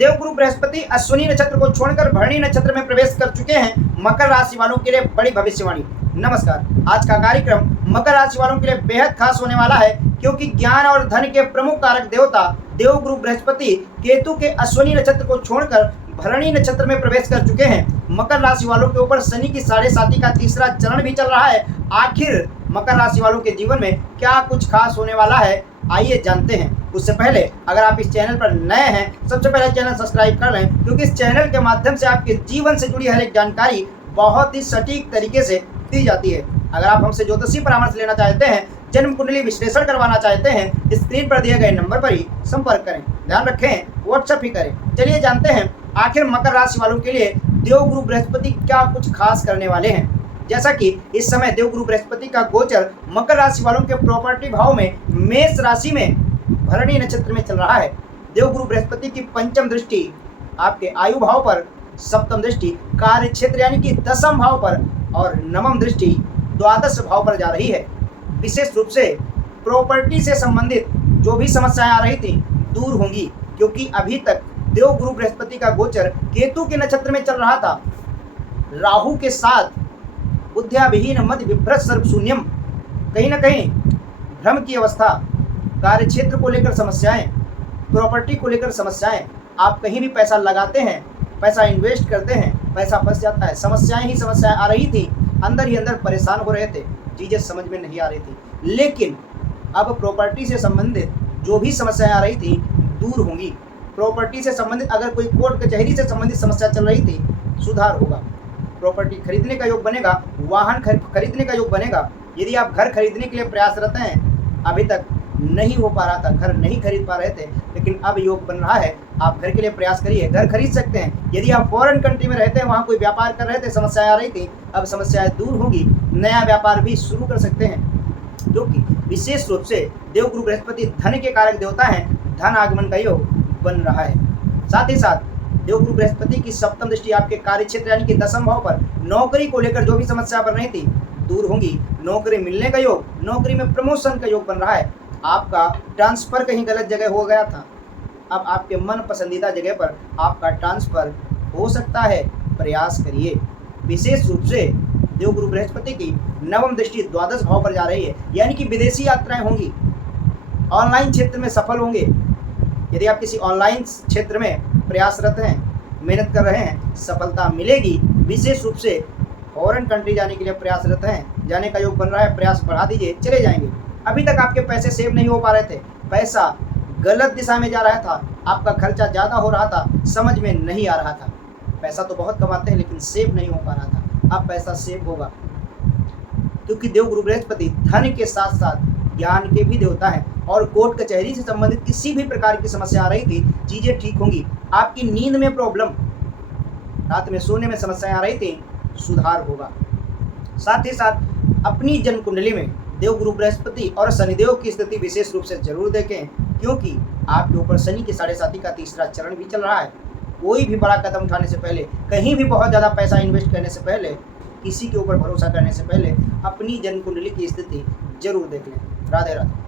देवगुरु बृहस्पति अश्विनी नक्षत्र को छोड़कर भरणी नक्षत्र में प्रवेश कर चुके हैं। मकर राशि वालों के लिए बड़ी भविष्यवाणी। नमस्कार, आज का कार्यक्रम मकर राशि वालों के लिए बेहद खास होने वाला है, क्योंकि ज्ञान और धन के प्रमुख कारक देवता देवगुरु बृहस्पति केतु के अश्विनी नक्षत्र को छोड़कर भरणी नक्षत्र में प्रवेश कर चुके हैं। मकर राशि वालों के ऊपर शनि की 7.5 का तीसरा चरण भी चल रहा है। आखिर मकर राशि वालों के जीवन में क्या कुछ खास होने वाला है, आइए जानते हैं। उससे पहले अगर आप इस चैनल पर नए हैं, सबसे पहले चैनल सब्सक्राइब कर लें, क्योंकि इस चैनल के माध्यम से आपके जीवन से जुड़ी हर एक जानकारी बहुत ही सटीक तरीके से दी जाती है। अगर आप हमसे ज्योतिषी परामर्श लेना चाहते हैं, जन्म कुंडली विश्लेषण करवाना चाहते हैं, स्क्रीन पर दिए गए नंबर पर ही संपर्क करें। ध्यान रखें, व्हाट्सएप ही करें। चलिए जानते हैं आखिर मकर राशि वालों के लिए देवगुरु बृहस्पति क्या कुछ खास करने वाले हैं। जैसा कि इस समय देवगुरु बृहस्पति का गोचर मकर राशि वालों के प्रॉपर्टी भाव में मेष राशि में भरणी नक्षत्र में चल रहा है। देवगुरु बृहस्पति की पंचम दृष्टि आपके आयु भाव पर, सप्तम दृष्टि कार्य क्षेत्र यानी कि दसम भाव पर और नवम दृष्टि द्वादश भाव पर जा रही है। विशेष रूप से प्रॉपर्टी से संबंधित जो भी समस्याएं आ रही थी दूर होंगी, क्योंकि अभी तक देवगुरु बृहस्पति का गोचर केतु के नक्षत्र में चल रहा था। राहु के साथ बुद्ध्या विहीन मध्य विभ्रत सर्वशून्यम, कहीं ना कहीं भ्रम की अवस्था, कार्य क्षेत्र को लेकर समस्याएं, प्रॉपर्टी को लेकर समस्याएं। आप कहीं भी पैसा लगाते हैं, पैसा इन्वेस्ट करते हैं, पैसा फंस जाता है। समस्याएं ही समस्याएं आ रही थी, अंदर ही अंदर परेशान हो रहे थे, चीज़ें समझ में नहीं आ रही थी। लेकिन अब प्रॉपर्टी से संबंधित जो भी समस्याएं आ रही थी दूर होंगी। प्रॉपर्टी से संबंधित अगर कोई कोर्ट कचहरी से संबंधित समस्या चल रही थी, सुधार होगा। प्रॉपर्टी खरीदने का योग बनेगा, वाहन खरीदने का योग बनेगा। यदि आप घर खरीदने के लिए प्रयासरत हैं, अभी तक नहीं हो पा रहा था, घर नहीं खरीद पा रहे थे, लेकिन अब योग बन रहा है। आप घर के लिए प्रयास करिए, घर खरीद सकते हैं। यदि आप फॉरेन कंट्री में रहते हैं, वहाँ कोई व्यापार कर रहे थे, समस्याएं आ रही थी, अब समस्याएं दूर होंगी। नया व्यापार भी शुरू कर सकते हैं, क्योंकि विशेष रूप से देवगुरु बृहस्पति धन के कारक देवता हैं। धन आगमन का योग बन रहा है। साथ ही साथ देवगुरु बृहस्पति की सप्तम दृष्टि आपके कार्य क्षेत्र यानी कि दसम भाव पर, नौकरी को लेकर जो भी समस्या बन रही थी दूर होंगी। नौकरी मिलने का योग, नौकरी में प्रमोशन का योग बन रहा है। आपका ट्रांसफर कहीं गलत जगह हो गया था, अब आपके मन पसंदीदा जगह पर आपका ट्रांसफर हो सकता है। प्रयास करिए। विशेष रूप से देवगुरु बृहस्पति की नवम दृष्टि द्वादश भाव पर जा रही है, यानी कि विदेशी यात्राएं होंगी। ऑनलाइन क्षेत्र में सफल होंगे। यदि आप किसी ऑनलाइन क्षेत्र में प्रयासरत हैं, मेहनत कर रहे हैं, सफलता मिलेगी। विशेष रूप से फॉरेन कंट्री जाने के लिए प्रयासरत हैं, जाने का योग बन रहा है, प्रयास बढ़ा दीजिए, चले जाएंगे। अभी तक आपके पैसे सेव नहीं हो पा रहे थे, पैसा गलत दिशा में जा रहा था, आपका खर्चा ज़्यादा हो रहा था, समझ में नहीं आ रहा था। पैसा तो बहुत कमाते हैं लेकिन सेव नहीं हो पा रहा था, अब पैसा सेव होगा, क्योंकि देवगुरु बृहस्पति धन के साथ साथ ज्ञान के भी देवता हैं। और कोर्ट कचहरी से संबंधित किसी भी प्रकार की समस्या आ रही थी, चीज़ें ठीक होंगी। आपकी नींद में प्रॉब्लम, रात में सोने में समस्याएं आ रही थी, सुधार होगा। साथ ही साथ अपनी जन्म कुंडली में देवगुरु बृहस्पति और शनिदेव की स्थिति विशेष रूप से जरूर देखें, क्योंकि आपके ऊपर शनि की 7.5 का तीसरा चरण भी चल रहा है। कोई भी बड़ा कदम उठाने से पहले, कहीं भी बहुत ज़्यादा पैसा इन्वेस्ट करने से पहले, किसी के ऊपर भरोसा करने से पहले अपनी जन्म कुंडली की स्थिति जरूर देख लें। राधे राधे।